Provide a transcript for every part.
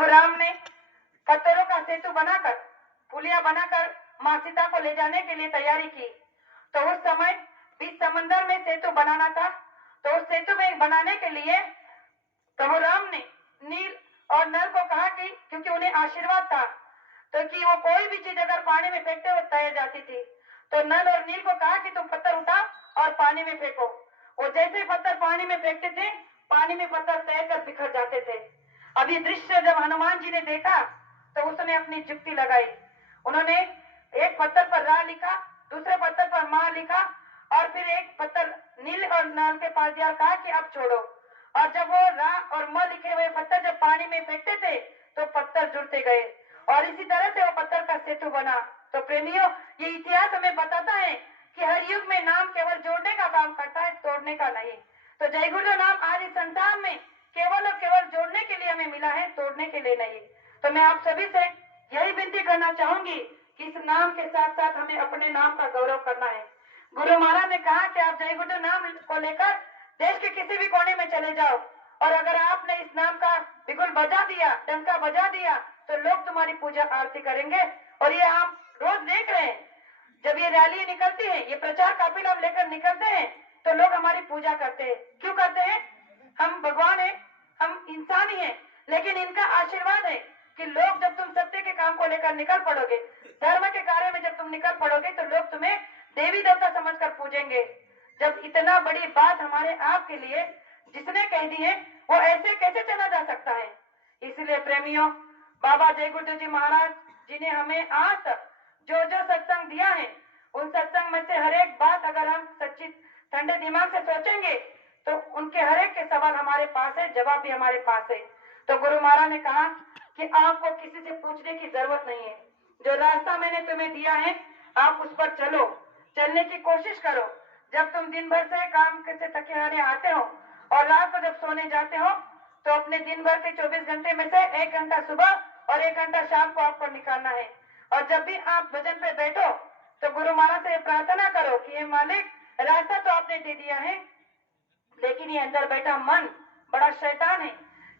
प्रभु राम ने पत्थरों का सेतु बनाकर, पुलिया बनाकर माँ सीता को ले जाने के लिए तैयारी की। तो उस समय बीच समंदर में सेतु बनाना था। तो उस सेतु में बनाने के लिए प्रभु राम ने नील और नल को कहा कि क्योंकि उन्हें आशीर्वाद था तो कि वो कोई भी चीज अगर पानी में फेंकते वो तैर जाती थी। तो नल और नील को कहा कि तुम पत्थर उठाओ और पानी में फेंको। वो जैसे पत्थर पानी में फेंकते थे, पानी में पत्थर तैरकर बिखर जाते थे। अब ये दृश्य जब हनुमान जी ने देखा तो उसने अपनी युक्ति लगाई। उन्होंने एक पत्थर पर रा लिखा, दूसरे पत्थर पर माँ लिखा और फिर एक पत्थर नील और नल के पास दिया, कहा कि अब छोड़ो। और जब वो रा और म लिखे हुए पत्थर जब पानी में फेंकते थे तो पत्थर जुड़ते गए और इसी तरह से वो पत्थर का सेतु बना। तो प्रेमियों, ये इतिहास हमें बताता है कि हर युग में नाम केवल जोड़ने का काम करता है, तोड़ने का नहीं। तो जय गुरु नाम आज इस संसार में केवल और केवल जोड़ने के लिए हमें मिला है, तोड़ने के लिए नहीं। तो मैं आप सभी से यही विनती करना चाहूंगी कि इस नाम के साथ साथ हमें अपने नाम का गौरव करना है। गुरु महाराज ने कहा कि आप जय गुरु नाम को लेकर देश के किसी भी कोने में चले जाओ और अगर आपने इस नाम का बिगुल बजा दिया, डंका बजा दिया, तो लोग तुम्हारी पूजा आरती करेंगे। और ये हम रोज देख रहे हैं, जब ये रैली निकलती है, ये प्रचार काफिला हम लेकर निकलते हैं तो लोग हमारी पूजा करते हैं। क्यों करते हैं? हम भगवान है, हम इंसान ही है, लेकिन इनका आशीर्वाद है कि लोग जब तुम सत्य के काम को लेकर निकल पड़ोगे, धर्म के कार्य में जब तुम निकल पड़ोगे तो लोग तुम्हें देवी देवता समझकर पूजेंगे। जब इतना बड़ी बात हमारे आपके लिए जिसने कह दी है, वो ऐसे कैसे चला जा सकता है? इसलिए प्रेमियों, बाबा जय गुरुदेव जी महाराज जी ने हमें आज तक जो जो सत्संग दिया है, उन सत्संग में से हर एक बात अगर हम सच्ची ठंडे दिमाग से सोचेंगे तो उनके हर एक के सवाल हमारे पास है, जवाब भी हमारे पास है। तो गुरु महाराज ने कहा कि आपको किसी से पूछने की जरूरत नहीं है। जो रास्ता मैंने तुम्हें दिया है आप उस पर चलो, चलने की कोशिश करो। जब तुम दिन भर से काम से थके हारे आते हो और रात को जब सोने जाते हो तो अपने दिन भर के 24 घंटे में से 1 घंटा सुबह और 1 घंटा शाम को आपको निकालना है। और जब भी आप भजन पे बैठो तो गुरु महाराज से प्रार्थना करो कि हे मालिक, रास्ता तो आपने दे दिया है, लेकिन ये अंदर बैठा मन बड़ा शैतान है।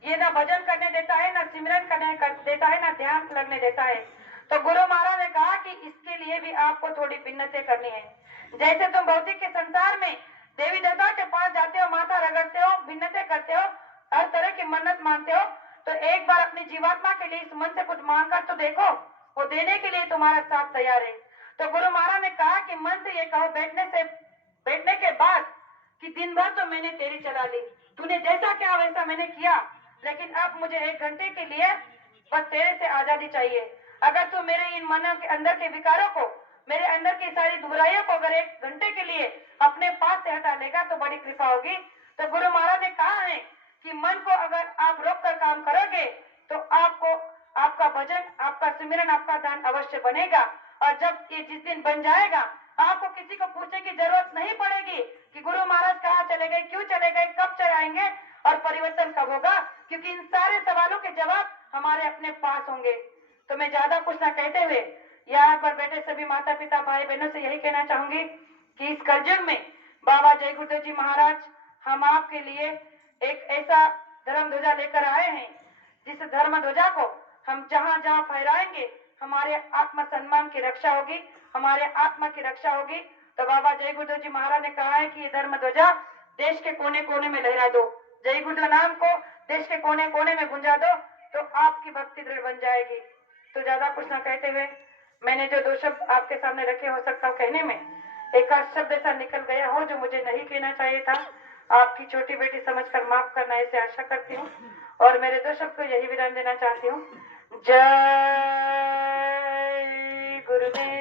ये ना भजन करने देता है, ना सिमरन करने देता है, ना ध्यान लगने देता है। तो गुरु महाराज ने कहा कि इसके लिए भी आपको थोड़ी भिन्नतें करनी है। जैसे तुम भौतिक के संसार में देवी देवता के पास जाते हो, माथा रगड़ते हो, भिन्नतें करते हो, हर तरह की मन्नत मानते हो, तो एक बार अपनी जीवात्मा के लिए इस मन से कुछ मांगकर तो देखो, वो देने के लिए तुम्हारा साथ तैयार है। तो गुरु महाराज ने कहा कि मन से ये कहो बैठने के बाद कि दिन भर तो मैंने तेरी चला ली, तूने जैसा क्या वैसा मैंने किया, लेकिन अब मुझे 1 घंटे के लिए बस तेरे से आजादी चाहिए। अगर तू मेरे इन मनों के अंदर के विकारों को, मेरे अंदर की सारी बुराइयों को अगर 1 घंटे के लिए अपने पास से हटा लेगा तो बड़ी कृपा होगी। तो गुरु महाराज ने कहा है कि मन को अगर आप रोक कर काम करोगे तो आपको आपका भजन, आपका सिमरन, आपका ध्यान अवश्य बनेगा। और जब ये जिस दिन बन जाएगा आपको किसी को पूछने की जरूरत नहीं पड़ेगी कि गुरु महाराज कहाँ चले गए, क्यों चले गए, कब चलाएंगे और परिवर्तन कब होगा, क्योंकि इन सारे सवालों के जवाब हमारे अपने पास होंगे। तो मैं ज्यादा कुछ न कहते हुए यहाँ पर बैठे सभी माता पिता भाई बहनों से यही कहना चाहूंगी कि इस कलयुग में बाबा जय गुरुदेव जी महाराज हम आपके लिए एक ऐसा धर्म ध्वजा लेकर आए हैं जिस धर्म ध्वजा को हम जहाँ जहाँ फहराएंगे हमारे आत्म सम्मान की रक्षा होगी, हमारे आत्मा की रक्षा होगी। तो बाबा जय गुरुदेव जी महाराज ने कहा है कि ये धर्म ध्वजा देश के कोने कोने में लहरा दो, जय गुरुदेव नाम को देश के कोने कोने में गुंजा दो, तो आपकी भक्ति दृढ़ बन जाएगी। तो ज्यादा कुछ ना कहते हुए मैंने जो 2 शब्द आपके सामने रखे, हो सकता हो कहने में एक आध शब्द ऐसा निकल गया हो जो मुझे नहीं कहना चाहिए था, आपकी छोटी बेटी समझकर माफ करना, ऐसे आशा करती हूँ। और मेरे 2 शब्द को यही विराम देना चाहती हूँ। जय गुरुदेव।